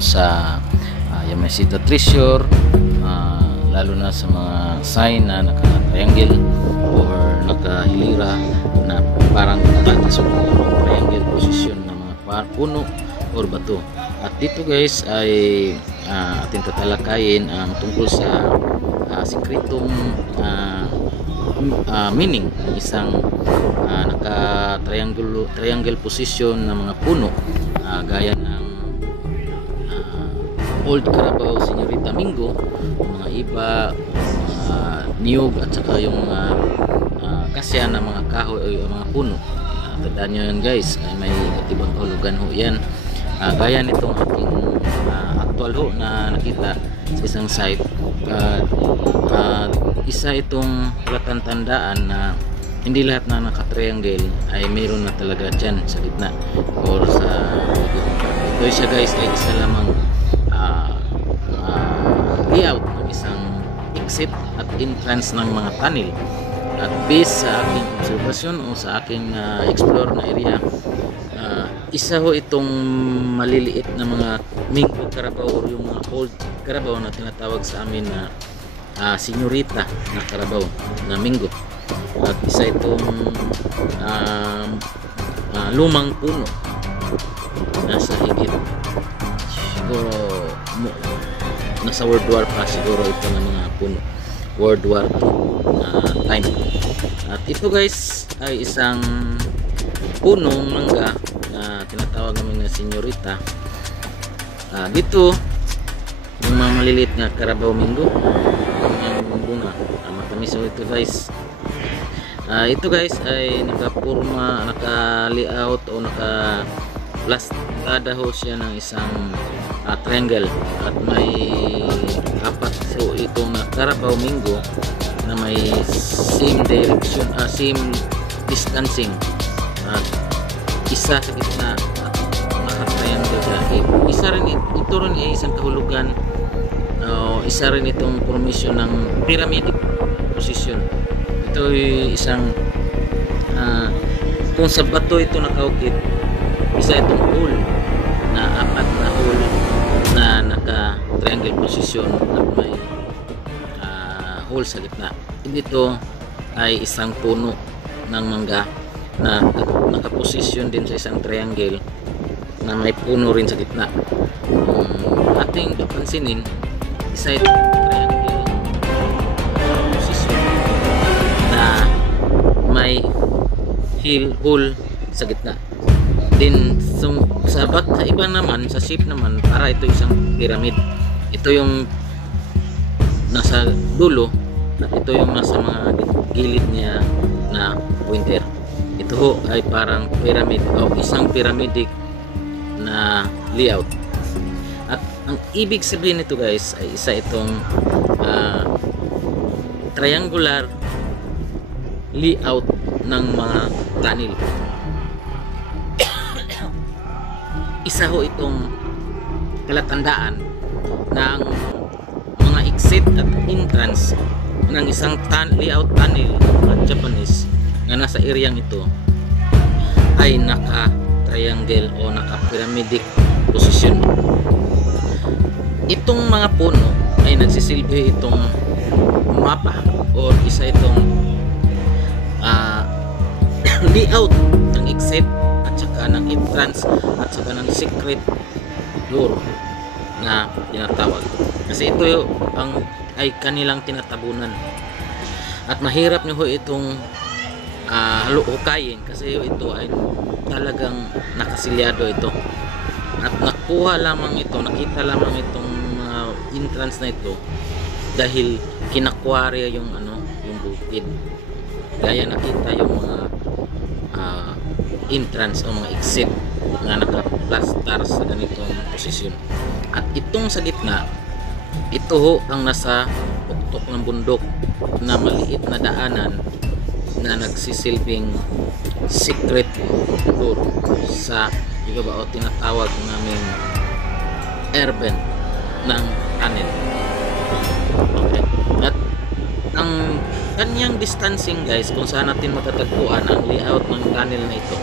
tungkol sa Yamashita Treasure, lalo na sa mga sign na naka-triangle or naka-hilira na parang sa triangle position ng mga puno or bato. At dito guys ay ating tatalakayin ang tungkol sa sikretong meaning ng isang naka-triangle position ng mga puno, gaya ng Old Carabao Señorita Mingo, mga iba, niyog at saka yung mga kasya ng mga kahoy o mga puno. Tandaan nyo yan guys, ay may iba't hulugan ho yan. Gaya nitong ating actual ho na nakita sa isang site. Isa itong palatandaan na hindi lahat na naka-triangle ay mayroon na talaga dyan sa gitna or sa ito siya guys ay isa lamang layout ng isang exit at entrance ng mga tunnel. At based sa aking observation o sa aking explore na area, isa ho itong maliliit na mga Mingo Carabao or yung mga Old Carabao na tinatawag sa amin na Señorita na Carabao na Mingo. At isa itong lumang puno nasa higit siguro nasa World War pa siguro ito ng mga puno, World War II time. At ito guys ay isang punong mangga na tinatawag namin na Señorita. Dito yung mga maliliit na Carabao Mingo ang bunga, matamis ito guys. Ito guys ay nakapurma, naka-layout o naka-plastada ho siya ng isang triangle at may apat so itong Carabao Mingo na may same direction, same distancing at isa sa gitna at naka-triangle dahil isa rin ito rin ay isang kahulugan, isa rin itong formation ng pyramid position. Ito ay isang kung sa bato ito nakaukit, isa itong hole na apat na hole na naka-triangle position at may hole sa gitna. Dito ay isang puno ng mangga na nakaposisyon din sa isang triangle na may puno rin sa gitna. Ating papansinin, isa itong triangle position na may hole sa gitna. Then sa iba naman, sa shape naman, para ito isang pyramid. Ito yung nasa dulo at ito yung nasa mga gilid niya na pointer. Ito ho ay parang pyramid o isang pyramidic na layout. At ang ibig sabihin nito guys ay isa itong triangular layout ng mga tunnel. Isa ho itong palatandaan ng mga exit at entrance ng isang layout tunnel na Japanese na nasa areang ito ay naka-triangle o naka-pyramidic position. Itong mga puno ay nagsisilbi itong mapa o isa itong layout ng exit at saka ng entrance at saka ng secret door na tinatawag. Kasi ito ay kanilang tinatabunan. At mahirap nyo itong hukayin kasi ito ay talagang nakasilyado ito. At nakita lamang itong entrance na ito dahil kinakwarya yung bukid. Gaya nakita yung mga entrance o mga exit na naka-plaster sa ganitong posisyon. At itong sa gitna, ito ho ang nasa tuktok ng bundok na maliit na daanan na nagsisilbing secret door sa o tinatawag namin air vent ng tunnel. Okay. At ang kanyang distancing guys, kung saan natin matatagpuan ang layout ng tunnel na ito,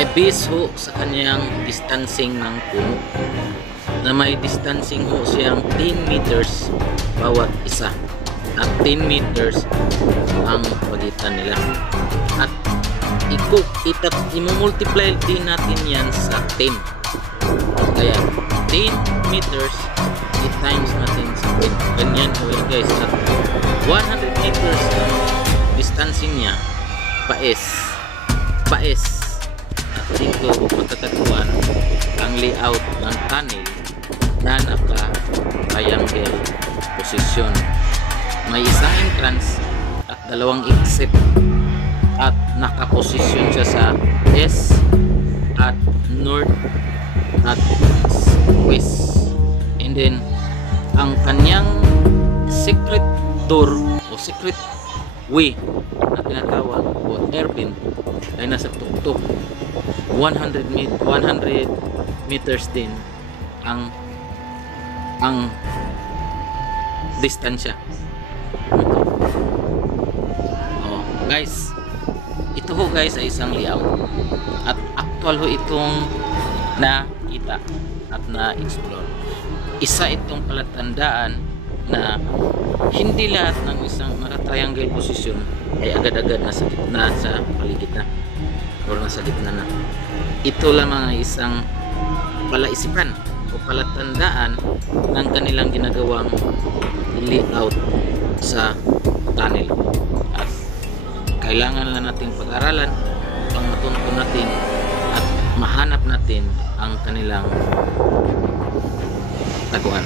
ay base ho sa kanyang distancing ng puno. na may distancing ho siyang 10 meters bawat isa, at 10 meters ang pagitan nila. At i-multiply din natin yan sa 10. Kaya 10 meters i-times natin sa 10. Ganyan ho yun guys. At 100 meters distancing niya paes. At dito matatagpuan ang layout ng tunnel na naka-triangle position. May isang entrance at dalawang exit, at nakaposisyon siya sa S at north at west. And then ang kanyang secret door o secret way na tinatawag o airpin ay nasa tuktok 100 meters din ang distansya. Oh, guys, ito ho guys ay isang layout, at actual ho itong nakita at na-explore. Isa itong palatandaan na hindi lahat ng isang naka-triangle position ay agad-agad nasa gitna, sa paligid na o nasa gitna na. Ito lamang ay isang palaisipan o palatandaan ng kanilang ginagawang layout sa tunnel, at kailangan lang nating pag-aralan upang matuntun natin at mahanap natin ang kanilang taguan.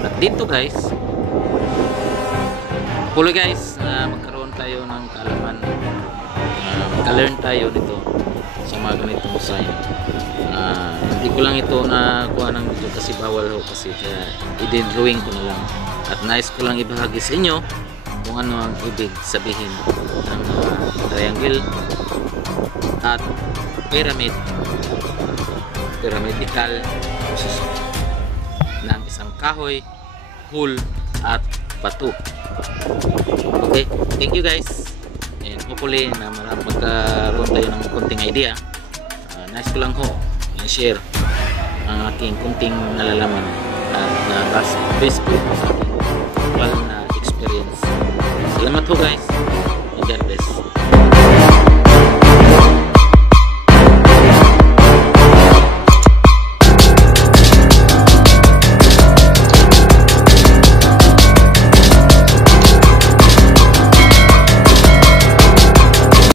At dito guys, huli guys, na magkaroon tayo ng kaalaman, magka-learn tayo nito sa mga ganitong sign. Hindi ko lang ito na kuha ng video kasi bawal ho, kasi i-drawing ko na lang, at nais ko lang ibahagi sa inyo kung ano ang ibig sabihin ng triangle at pyramidal position ng isang kahoy, hole at bato. Okay, thank you guys, and hopefully na magkaroon tayo ng konting idea. Nice ko lang ho i-share ang aking kunting nalalaman at based po sa aking actual na experience. Salamat ho guys.